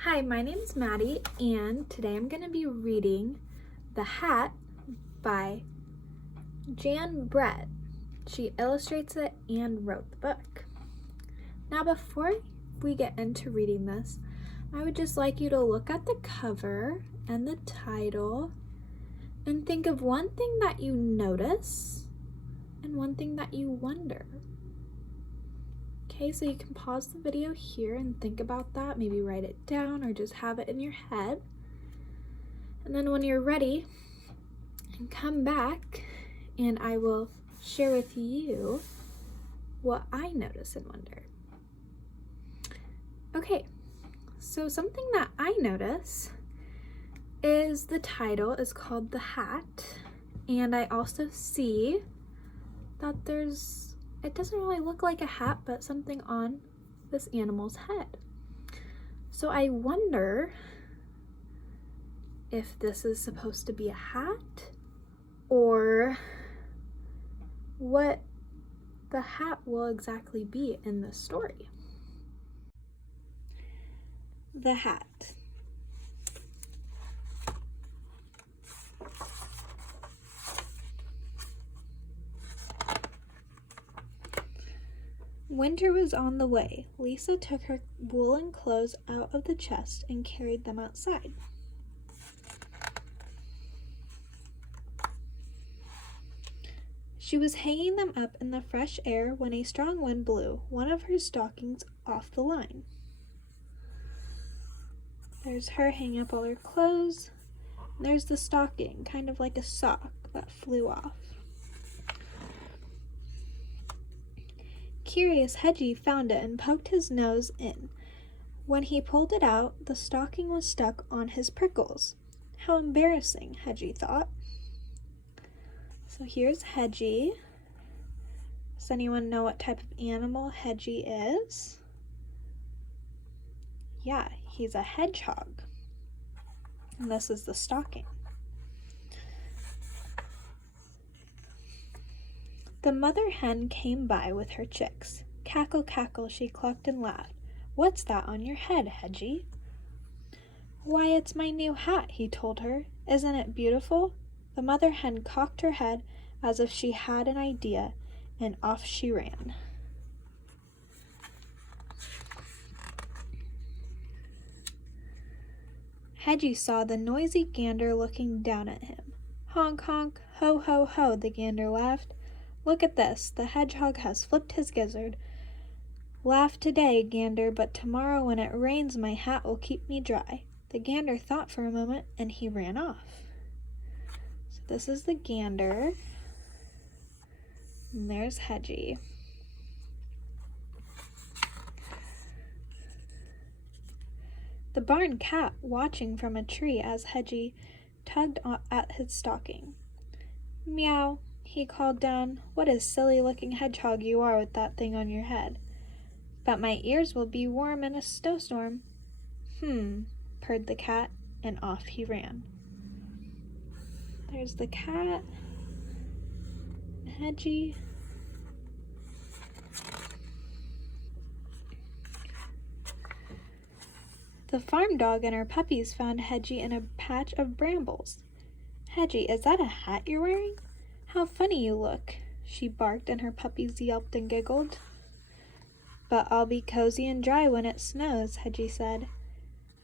Hi, my name is Maddie, and today I'm going to be reading The Hat by Jan Brett. She illustrates it and wrote the book. Now, before we get into reading this, I would just like you to look at the cover and the title and think of one thing that you notice and one thing that you wonder. Okay, so you can pause the video here and think about that, maybe write it down or just have it in your head. And then when you're ready, and come back and I will share with you what I notice and wonder. Okay, so something that I notice is the title is called The Hat, and I also see that it doesn't really look like a hat, but something on this animal's head. So I wonder if this is supposed to be a hat or what the hat will exactly be in this story. The hat. Winter was on the way. Lisa took her woolen clothes out of the chest and carried them outside. She was hanging them up in the fresh air when a strong wind blew one of her stockings off the line. There's her hanging up all her clothes. There's the stocking, kind of like a sock that flew off. Curious, Hedgie found it and poked his nose in. When he pulled it out, the stocking was stuck on his prickles. How embarrassing, Hedgie thought. So here's Hedgie. Does anyone know what type of animal Hedgie is? Yeah, he's a hedgehog. And this is the stocking. The mother hen came by with her chicks. Cackle, cackle, she clucked and laughed. What's that on your head, Hedgie? Why, it's my new hat, he told her. Isn't it beautiful? The mother hen cocked her head as if she had an idea, and off she ran. Hedgie saw the noisy gander looking down at him. Honk, honk, ho, ho, ho, the gander laughed. Look at this, the hedgehog has flipped his gizzard. Laugh today, gander, but tomorrow when it rains my hat will keep me dry. The gander thought for a moment, and he ran off. So this is the gander. And there's Hedgie. The barn cat watching from a tree as Hedgie tugged at his stocking. Meow, he called down. What a silly-looking hedgehog you are with that thing on your head. But my ears will be warm in a snowstorm. Purred the cat, and off he ran. There's the cat, Hedgie. The farm dog and her puppies found Hedgie in a patch of brambles. Hedgie, is that a hat you're wearing? How funny you look, she barked, and her puppies yelped and giggled. But I'll be cozy and dry when it snows, Hedgie said.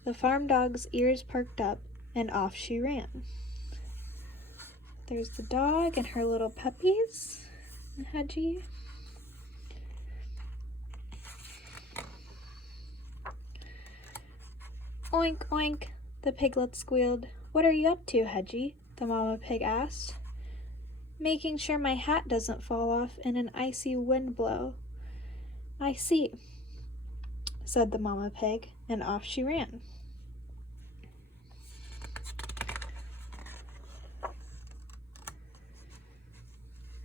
The farm dog's ears perked up, and off she ran. There's the dog and her little puppies, and Hedgie. Oink, oink, the piglet squealed. What are you up to, Hedgie? The mama pig asked. Making sure my hat doesn't fall off in an icy wind blow. I see, said the mama pig, and off she ran.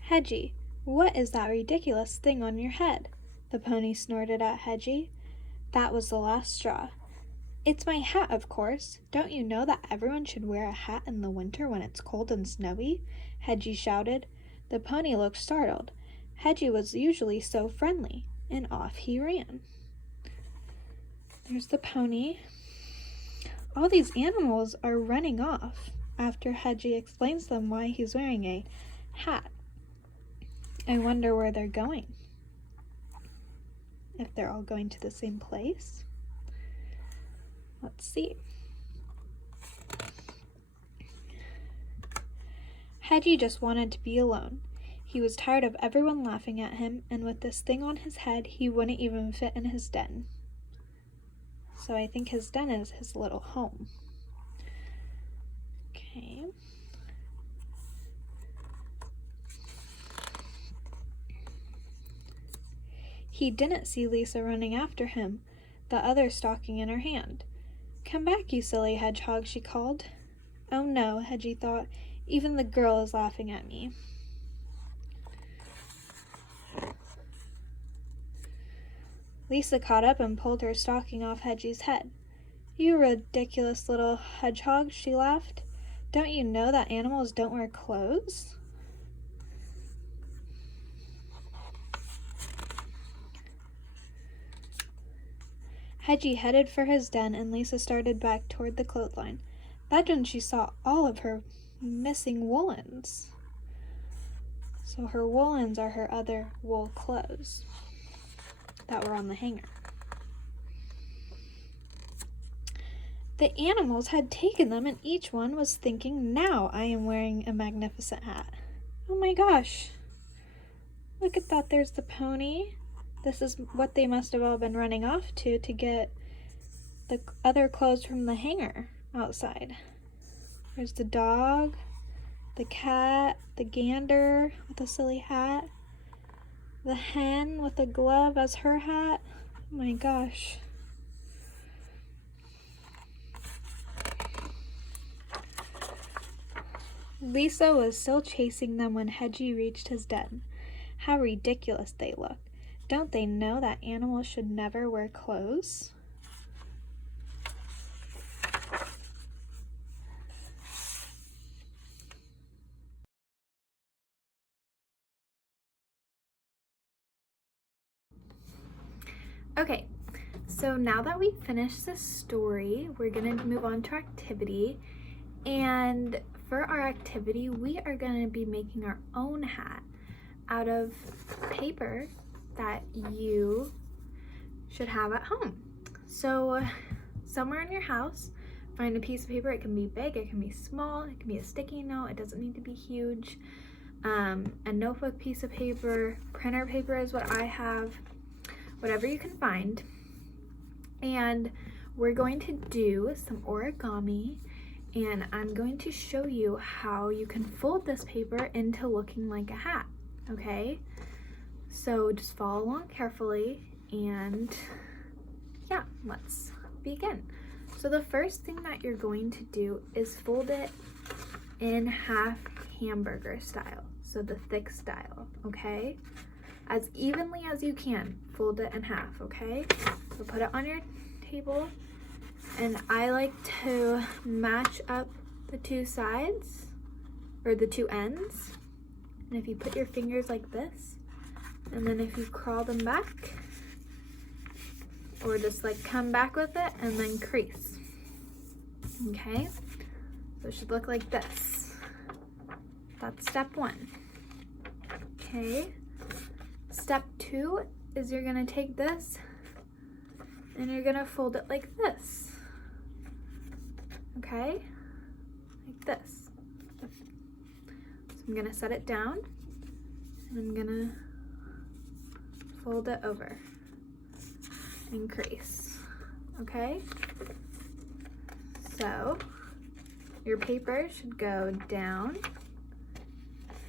Hedgie, what is that ridiculous thing on your head? The pony snorted at Hedgie. That was the last straw. It's my hat, of course. Don't you know that everyone should wear a hat in the winter when it's cold and snowy? Hedgie shouted. The pony looked startled. Hedgie was usually so friendly, and off he ran. There's the pony. all these animals are running off after Hedgie explains to them why he's wearing a hat. I wonder where they're going. If they're all going to the same place. Let's see. Hedgie just wanted to be alone. He was tired of everyone laughing at him, and with this thing on his head, he wouldn't even fit in his den. So I think his den is his little home. Okay. He didn't see Lisa running after him, the other stocking in her hand. "Come back, you silly hedgehog," she called. "Oh no," Hedgie thought, "even the girl is laughing at me." Lisa caught up and pulled her stocking off Hedgie's head. "You ridiculous little hedgehog," she laughed. "Don't you know that animals don't wear clothes?" Hedgie headed for his den, and Lisa started back toward the clothesline. That's when she saw all of her missing woolens. So her woolens are her other wool clothes that were on the hanger. The animals had taken them, and each one was thinking, "Now I am wearing a magnificent hat." Oh my gosh. Look at that, there's the pony. This is what they must have all been running off to get the other clothes from the hanger outside. There's the dog, the cat, the gander with a silly hat, the hen with a glove as her hat. Oh my gosh. Lisa was still chasing them when Hedgie reached his den. How ridiculous they look. Don't they know that animals should never wear clothes? Okay, so now that we've finished this story, we're gonna move on to our activity. And for our activity, we are gonna be making our own hat out of paper that you should have at home. So somewhere in your house, find a piece of paper. It can be big, it can be small, it can be a sticky note, it doesn't need to be huge. A notebook piece of paper, printer paper is what I have, whatever you can find. And we're going to do some origami, and I'm going to show you how you can fold this paper into looking like a hat, okay? So just follow along carefully, and yeah, let's begin. So the first thing that you're going to do is fold it in half hamburger style, so the thick style, okay? As evenly as you can, fold it in half, okay? So put it on your table, and I like to match up the two sides, or the two ends. And if you put your fingers like this, and then if you crawl them back, or just like come back with it and then crease. Okay, so it should look like this. That's step one. Okay, step two is you're gonna take this and you're gonna fold it like this. Okay, like this. So I'm gonna set it down, and I'm gonna fold it over and crease, okay? So your paper should go down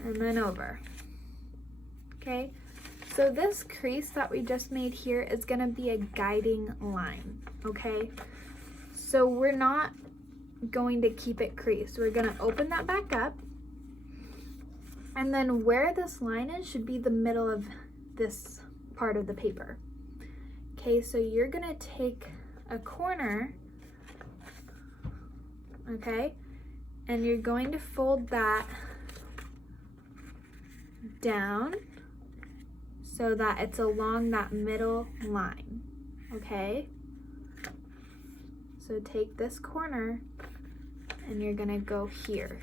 and then over, okay? So this crease that we just made here is gonna be a guiding line, okay? So we're not going to keep it creased. We're gonna open that back up, and then where this line is should be the middle of this part of the paper. Okay, so you're gonna take a corner, okay, and you're going to fold that down so that it's along that middle line, okay? So take this corner and you're gonna go here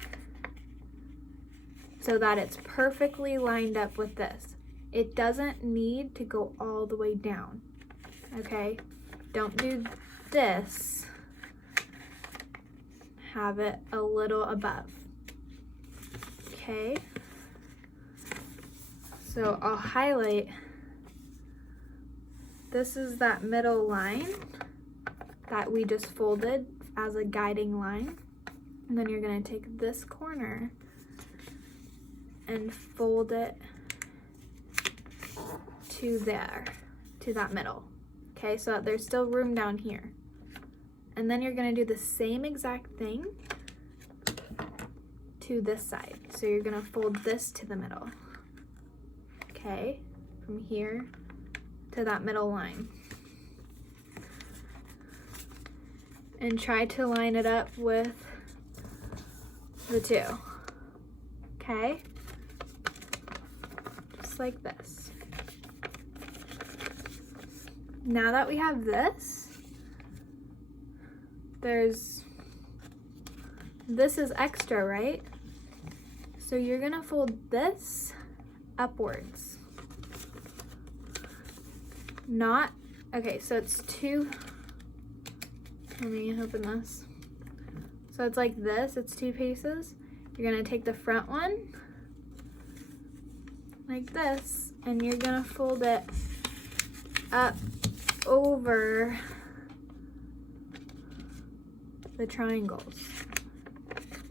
so that it's perfectly lined up with this. It doesn't need to go all the way down, okay? Don't do this. Have it a little above, okay? So I'll highlight, this is that middle line that we just folded as a guiding line. And then you're gonna take this corner and fold it to there, to that middle. Okay, so that there's still room down here. And then you're gonna do the same exact thing to this side. So you're gonna fold this to the middle. Okay, from here to that middle line. And try to line it up with the two, okay? Just like this. Now that we have this, this is extra, right? So you're gonna fold this upwards. Okay, so it's two, let me open this. So it's like this, it's two pieces. You're gonna take the front one, like this, and you're gonna fold it up over the triangles,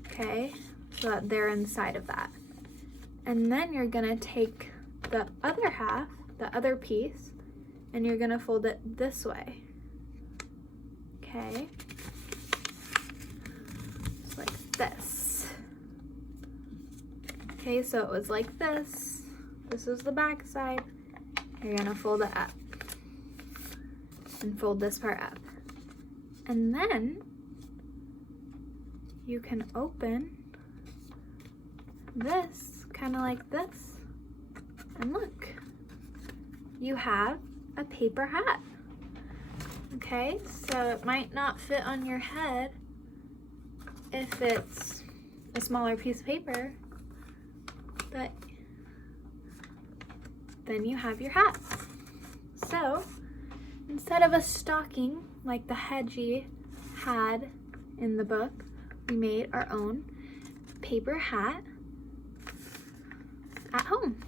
okay? So that they're inside of that. And then you're gonna take the other half, the other piece, and you're gonna fold it this way, okay? This. Okay, so it was like this. This is the back side. You're gonna fold it up and fold this part up. And then you can open this kind of like this. And look, you have a paper hat. Okay, so it might not fit on your head if it's a smaller piece of paper, but then you have your hat. So instead of a stocking like the Hedgie had in the book, we made our own paper hat at home.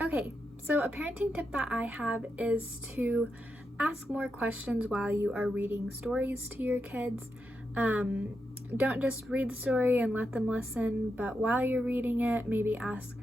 Okay, so a parenting tip that I have is to ask more questions while you are reading stories to your kids. Don't just read the story and let them listen, but while you're reading it, maybe ask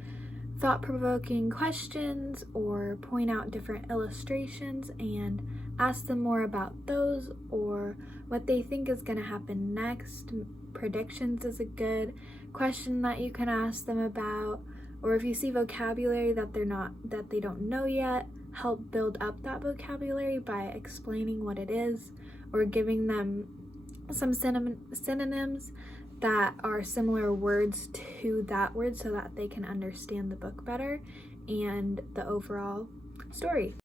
thought-provoking questions or point out different illustrations and ask them more about those or what they think is going to happen next. Predictions is a good question that you can ask them about. Or if you see vocabulary that they don't know yet, help build up that vocabulary by explaining what it is or giving them some synonyms that are similar words to that word so that they can understand the book better and the overall story.